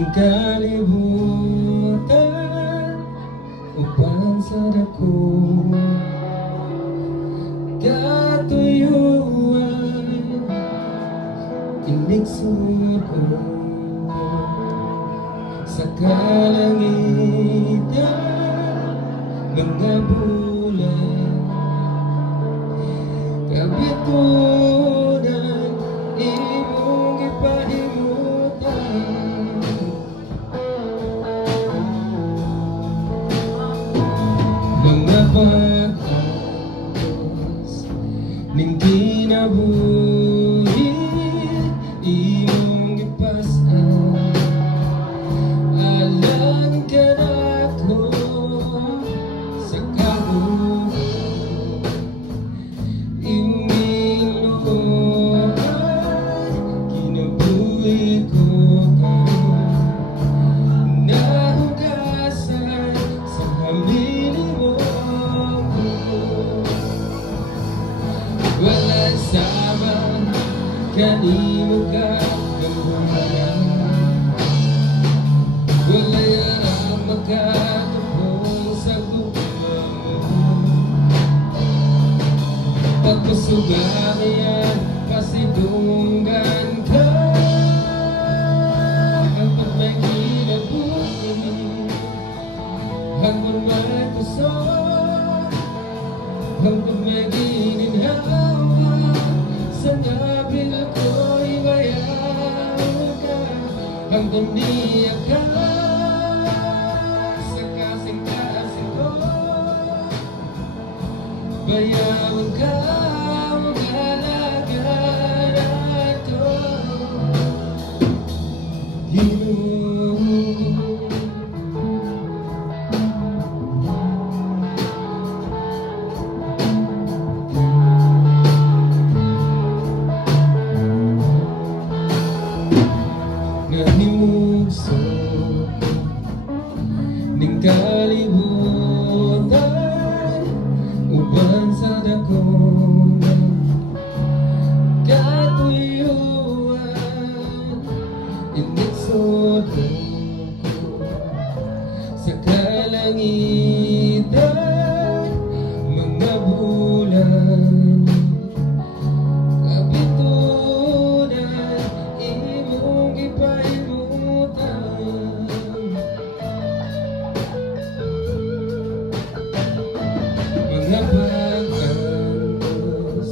ning kalibutan uban sa dako katuyuan inigsud ko sa kalangitan mga bulan kabitunan imong ipahimutan mga pag-atos ning kinabuhi imong ipasan alang ka nako sa kahugan imiluan kinabuhi ko nahugasan sa hamili mo wala sama kanimo ka gambaran wala yarang makatapong sa gugma pagkusugan yan pasidunggan ka hanggang may kinabuhi hanggang may kusog hanggang may gininhawa sa nabil ko'y mayaw ka hanggang niya ka sa kasing-kasing ko bayawan ka magalagan ako nahimugso ning kalibutan uban sa dako katuyuan inigsod ko sa kalangitan mga bulan kabitunan imong ipahimutan mga pag-atos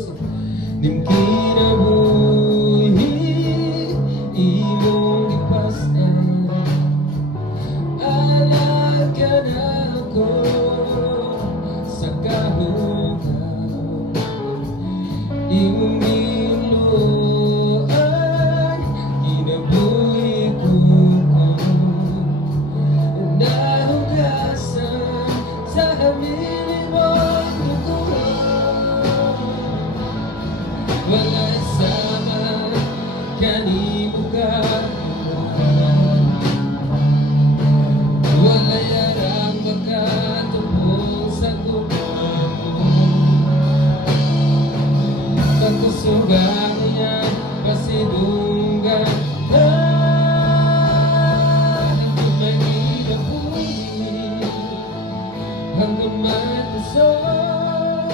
ning kinabuhi imong ipasan alang ka nako sa kahugan imong niluan kinabuhi ko nahugasan sa hamili mong duguan wala sama kanimo ka wala yarang makatupong sa gugma pagkusugan yan pasidunggan ka hanggang may kinabuhi hanggang may kusog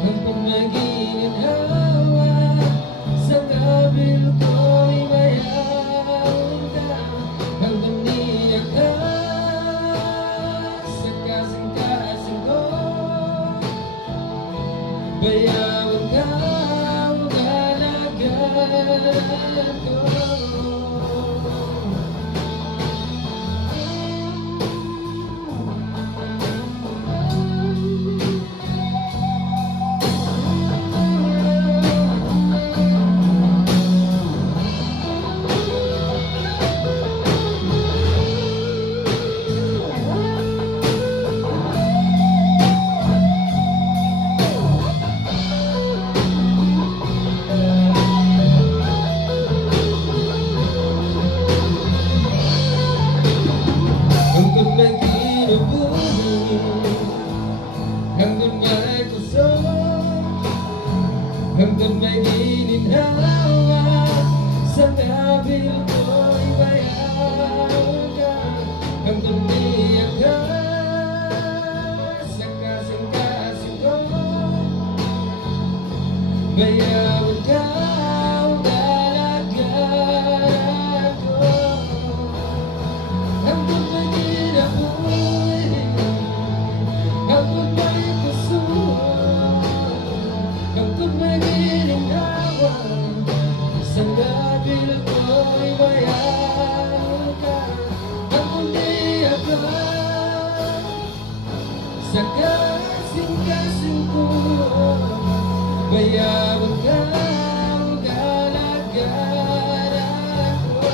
hanggang may gininhawa sa kabil ko'y mayaw ka hanggang niya ka sa kasing-kasing ko bayawan ka magalagan ko hanggang may gininhawa sa tabil ko'y bayan Pabayaan ka ang alagaran ko hanggang maging ako'y hanggang may puso hanggang maging awa sa labil ko'y bayaan ka hanggang di ako sa kasing-kasing ko. Bayaan ka ang galagaran ko.